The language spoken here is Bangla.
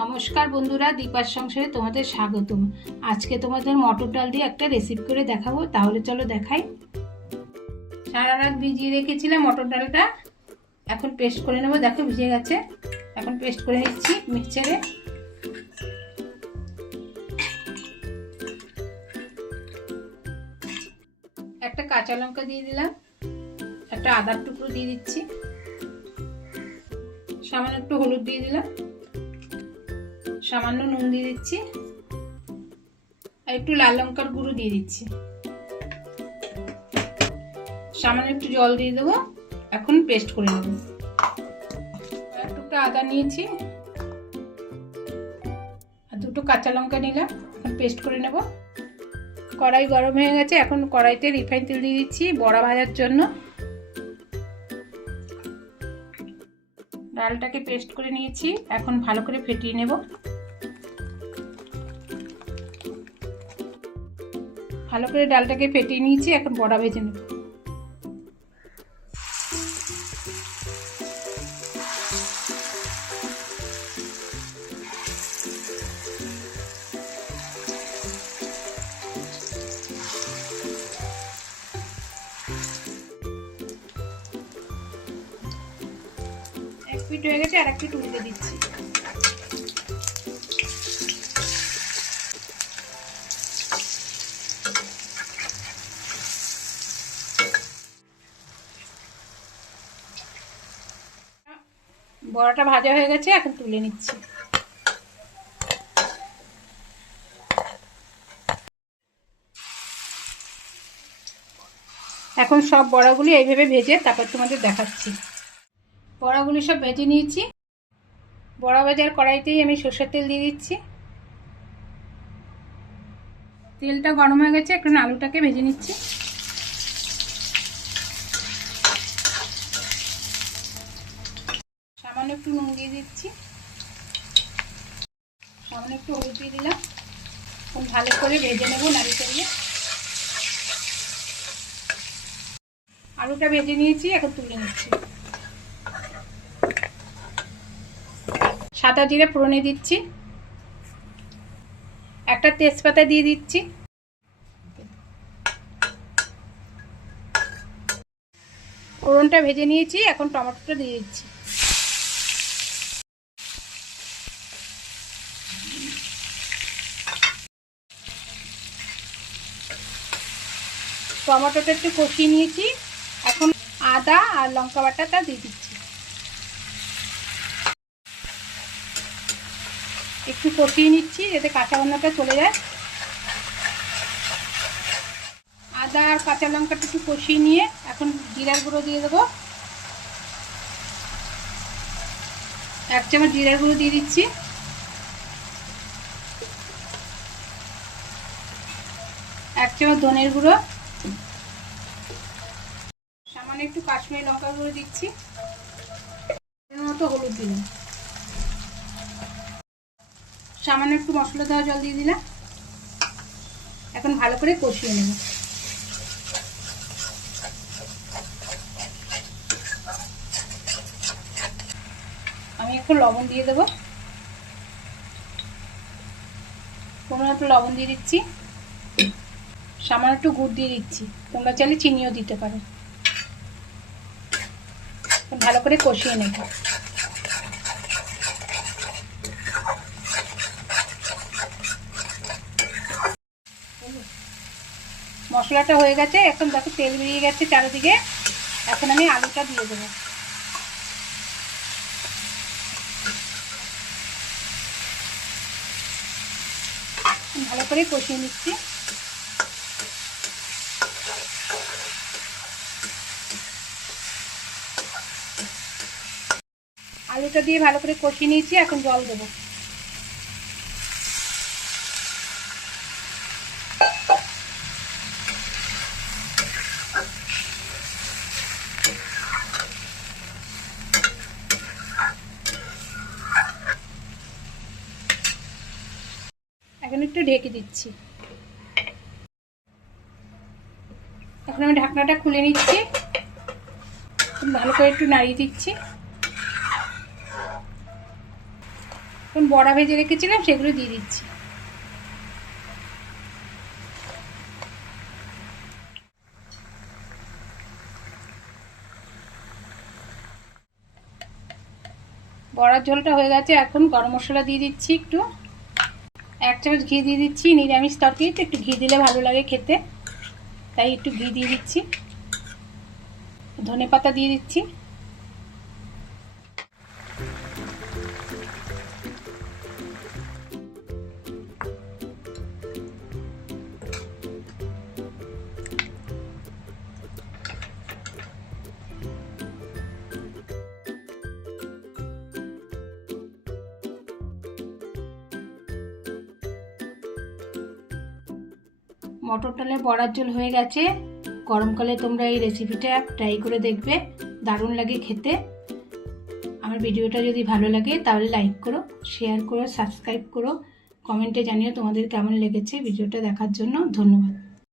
নমস্কার বন্ধুরা, দীপার সংসারে তোমাদের স্বাগতম। আজকে তোমাদের মটর ডাল দিয়ে একটা রেসিপি করে দেখাবো। তাহলে চলো দেখাই। সারা রাত ভিজিয়ে রেখেছিলাম মটর ডালটা, এখন পেস্ট করে নেবো। দেখো ভিজে গেছে, এখন পেস্ট করে নিচ্ছি মিক্সচারে। একটা কাঁচা লঙ্কা দিয়ে দিলাম, একটা আদার টুকরো দিয়ে দিচ্ছি, সামান্য একটু হলুদ দিয়ে দিলাম, সামান্য নুন দিয়ে দিচ্ছি, আর একটু লাল লঙ্কার গুঁড়ো দিয়ে দিচ্ছি, সামান্য একটু জল দিয়ে দেবো। এখন পেস্ট করে নেব। একটু আদা নিয়েছি আর দুটো কাঁচা লঙ্কা নিলাম, এখন পেস্ট করে নেব। কড়াই গরম হয়ে গেছে, এখন কড়াইতে রিফাইন তেল দিয়ে দিচ্ছি বড়া ভাজার জন্য। ডালটাকে পেস্ট করে নিয়েছি, এখন ভালো করে ফেটিয়ে নেব। ভালো করে ডালটাকে ফেটিয়ে নিয়েছি, এখন বড়া ভেজে নেব। এক পিঠ হয়ে গেছে, আর এক পিঠ উল্টে দিচ্ছি। বড়াটা ভাজা হয়ে গেছে, এখন তুলে নিচ্ছি। এখন সব বড়াগুলি এইভাবে ভেজে তারপর তোমাদের দেখাচ্ছি। বড়াগুলি সব ভেজে নিয়েছি। বড়া ভাজার কড়াইতেই আমি সরষের তেল দিয়ে দিচ্ছি। তেলটা গরম হয়ে গেছে, এখন আলুটাকে ভেজে নিচ্ছি। সামান্য একটু নুন দিয়ে দিচ্ছি, সামান্য একটু হলুদ দিয়ে দিলাম। এখন ভালো করে ভেজে নেবো নাড়িয়ে দিয়ে। আলুটা ভেজে নিয়েছি, এখন তুলে নিচ্ছি। সাদা জিরে ফোড়নে দিচ্ছি, একটা তেজপাতা দিয়ে দিচ্ছি, ফোড়নটা ভেজে নিয়েছি। এখন টমেটোটা দিয়ে দিচ্ছি। টমেটোটা একটু কষিয়ে নিয়েছি, এখন আদা আর লঙ্কা বাটাটা দিয়ে দিচ্ছি। একটু কষিয়ে নিচ্ছি যাতে কাঁচা গন্ধটা চলে যায়। আদা আর কাঁচা লঙ্কাটা একটু কষিয়ে নিয়ে এখন জিরার গুঁড়ো দিয়ে দেবো। 1 চামচ জিরার গুঁড়ো দিয়ে দিচ্ছি, 1 চামচ ধনের গুঁড়ো, সামান্য একটু কাশ্মীরি লঙ্কা গুঁড়ো দিচ্ছি, মতো হলুদ দিলাম, সামান্য একটু মশলা দেওয়া জল দিয়ে দিলাম। এখন ভালো করে কষিয়ে নেব। আমি একটু লবণ দিয়ে দেবো, একটু লবণ দিয়ে দিচ্ছি, সামান্য একটু গুড় দিয়ে দিচ্ছি, তোমরা চাইলে চিনিও দিতে পারো। ভালো করে কষিয়ে নেব। মশলাটা হয়ে গেছে, এখন দেখো তেল বেরিয়ে গেছে চারিদিকে। এখন আমি আলুটা দিয়ে দেবো। ভালো করে কষিয়ে নিচ্ছি। আলুটা দিয়ে ভালো করে কষিয়ে নিয়েছি, এখন জল দেবো। এখন একটু ঢেকে দিচ্ছি। এখন আমি ঢাকনাটা খুলে নিচ্ছি, ভালো করে একটু নাড়িয়ে দিচ্ছি। এখন বড়া ভেজে রেখেছিলাম সেগুলো দিয়ে দিচ্ছি। বড়ার ঝোলটা হয়ে গেছে, এখন গরম মশলা দিয়ে দিচ্ছি একটু, 1 চামচ ঘি দিয়ে দিচ্ছি। নিরামিষ তরকারিতে একটু ঘি দিলে ভালো লাগে খেতে, তাই একটু ঘি দিয়ে দিচ্ছি। ধনেপাতা দিয়ে দিচ্ছি। মটর ডালের বড়ার ঝোল হয়ে গেছে। গরমকালে তোমরা এই রেসিপিটা ট্রাই করে দেখবে, দারুণ লাগে খেতে। আমার ভিডিওটা যদি ভালো লাগে তাহলে লাইক করো, শেয়ার করো, সাবস্ক্রাইব করো, কমেন্টে জানিও তোমাদের কেমন লেগেছে। ভিডিওটা দেখার জন্য ধন্যবাদ।